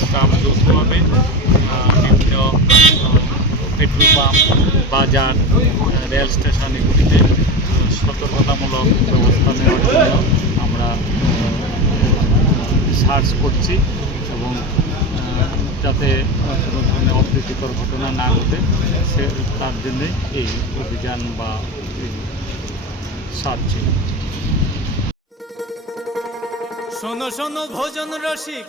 Staff যৌথভাবে বিভিন্ন petrol pump, বাজার, রেল স্টেশন এগুলিতে সতর্কতামূলক ব্যবস্থা নেওয়ার জন্য আমরা সার্চ করছি এবং যাতে কোনো ধরনের অপ্রীতিকর ঘটনা না ঘটে তার জন্যে এই অভিযান বা সার্চ ছিল। শোনো শোনো ভোজন রসিক,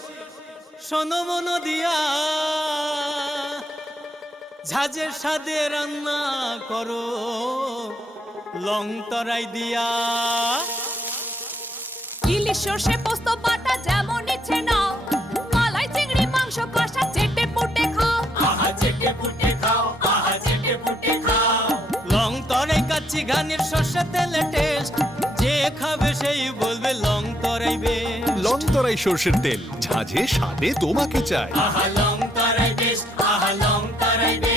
শোনো মন দিয়া, ঝাঁঝের স্বাদে রান্না করো লং তরাই দিয়া। ইলিশ সর্ষে পোস্ত বাটা যেমন ইচ্ছে নাও, মালাই চিংড়ি মাংস কষা চেটে পুটে খাও, আহা চেটে পুটে খাও, আহা চেটে পুটে খাও। লং তরাই কাচ্চি ঘানির সর্ষে তেলে টেস্ট, যে খাবে সেই বলবে লং তরাই বেশ। লং তরাই সর্ষের তেল, ঝাঁঝে স্বাদে তোমাকে চাই। আহা লং তরাই বেশ, আহা লং তরাই বেশ।